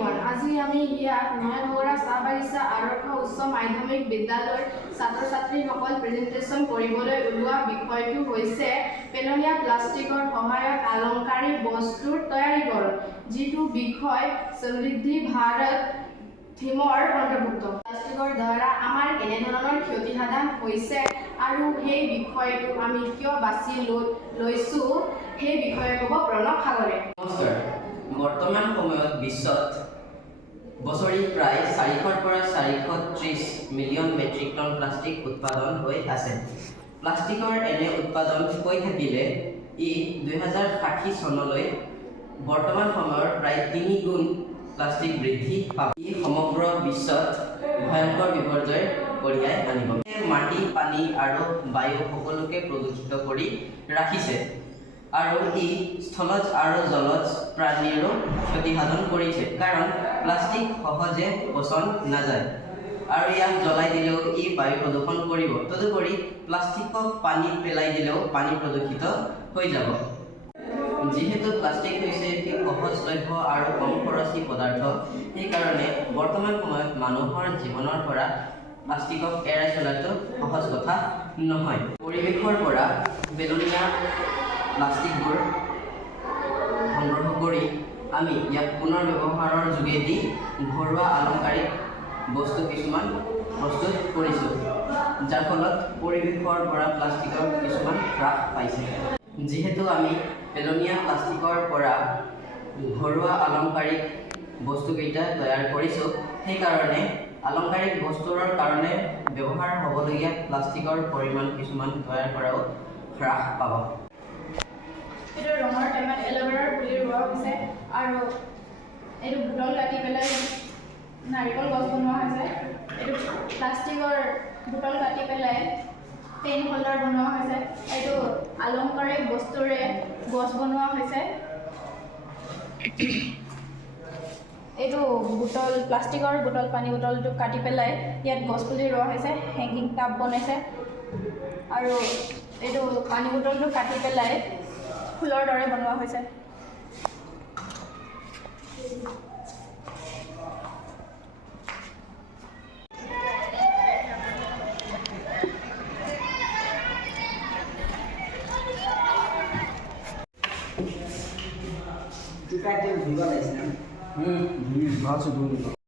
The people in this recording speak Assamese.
everyone. আজি আমি ইয়াত নয়নগড়া চাহ বাগিচা আদৰ্শ উচ্চ মাধ্যমিক বিদ্যালয়ৰ ছাত্ৰ-ছাত্ৰীসকল প্ৰেজেণ্টেশ্যন কৰিবলৈ ওলোৱা বিষয়টো হৈছে পেলনীয়া প্লাষ্টিকৰ সহায়ত অলংকাৰিক বস্তুৰ তৈয়াৰীকৰণ, যিটো বিষয় সমৃদ্ধি ভাৰত থিমৰ অন্তৰ্ভুক্ত। প্লাষ্টিকৰ দ্বাৰা আমাৰ কেনেধৰণৰ ক্ষতিসাধন হৈছে আৰু সেই বিষয়টো আমি কিয় বাছি লৈছোঁ সেই বিষয়ে ক'ব প্ৰণৱ সাগৰে। নমস্কাৰ। বৰ্তমান সময়ত বিশ্বত বছৰি প্ৰায় 400ৰ পৰা 430 মিলিয়ন মেট্ৰিক টন প্লাষ্টিক উৎপাদন হৈ আছে। প্লাষ্টিকৰ এনে উৎপাদন হৈ থাকিলে ই 2060 চনলৈ বৰ্তমান সময়ৰ প্ৰায় 3 গুণ প্লাষ্টিক বৃদ্ধি পাব। ই সমগ্ৰ বিশ্বত ভয়ংকৰ বিপৰ্যয় কঢ়িয়াই আনিব। মাটি, পানী আৰু বায়ু সকলোকে প্ৰদূষিত কৰি ৰাখিছে আৰু ই স্থলজ আৰু জলজ প্ৰাণীৰো ক্ষতিসাধন কৰিছে, কাৰণ প্লাষ্টিক সহজে পচন নাযায় আৰু ইয়াক জ্বলাই দিলেও ই বায়ু প্ৰদূষণ কৰিব। তদুপৰি প্লাষ্টিকক পানীত পেলাই দিলেও পানী প্ৰদূষিত হৈ যাব। যিহেতু প্লাষ্টিক হৈছে এটি সহজলভ্য আৰু কম খৰচী পদাৰ্থ, সেইকাৰণে বৰ্তমান সময়ত মানুহৰ জীৱনৰ পৰা প্লাষ্টিকক এৰাই চলাটো সহজ কথা নহয়। পৰিৱেশৰ পৰা পেলনীয়া প্লাষ্টিকবোৰ সংগ্ৰহ কৰি আমি ইয়াক পুনৰ ব্যৱহাৰৰ যোগেদি ঘৰুৱা অলংকাৰিক বস্তু কিছুমান প্ৰস্তুত কৰিছোঁ, যাৰ ফলত পৰিৱেশৰ পৰা প্লাষ্টিকৰ কিছুমান হ্ৰাস পাইছে। যিহেতু আমি পেলনীয়া প্লাষ্টিকৰ পৰা ঘৰুৱা অলংকাৰিক বস্তুকেইটা তৈয়াৰ কৰিছোঁ, সেইকাৰণে অলংকাৰিক বস্তুৰ কাৰণে ব্যৱহাৰ হ'বলগীয়া প্লাষ্টিকৰ পৰিমাণ কিছুমান তৈয়াৰ কৰাও হ্ৰাস পাব। এইটো ৰঙৰ টেমাত এল'ভেৰাৰ পুলি ৰোৱা হৈছে আৰু এইটো বুটল কাটি পেলাই নাৰিকল গছ বনোৱা হৈছে। এইটো প্লাষ্টিকৰ বুটল কাটি পেলাই পেইন হোল্ডাৰ বনোৱা হৈছে। এইটো অলংকাৰিক বস্তুৰে গছ বনোৱা হৈছে। এইটো বুটল প্লাষ্টিকৰ বুটল পানী বটলটো কাটি পেলাই ইয়াত গছ পুলি ৰোৱা হৈছে, হেংগিং টাব বনাইছে আৰু এইটো পানী বটলটো কাটি পেলাই ফুলৰ দৰে বনোৱা হৈছে। ভালছে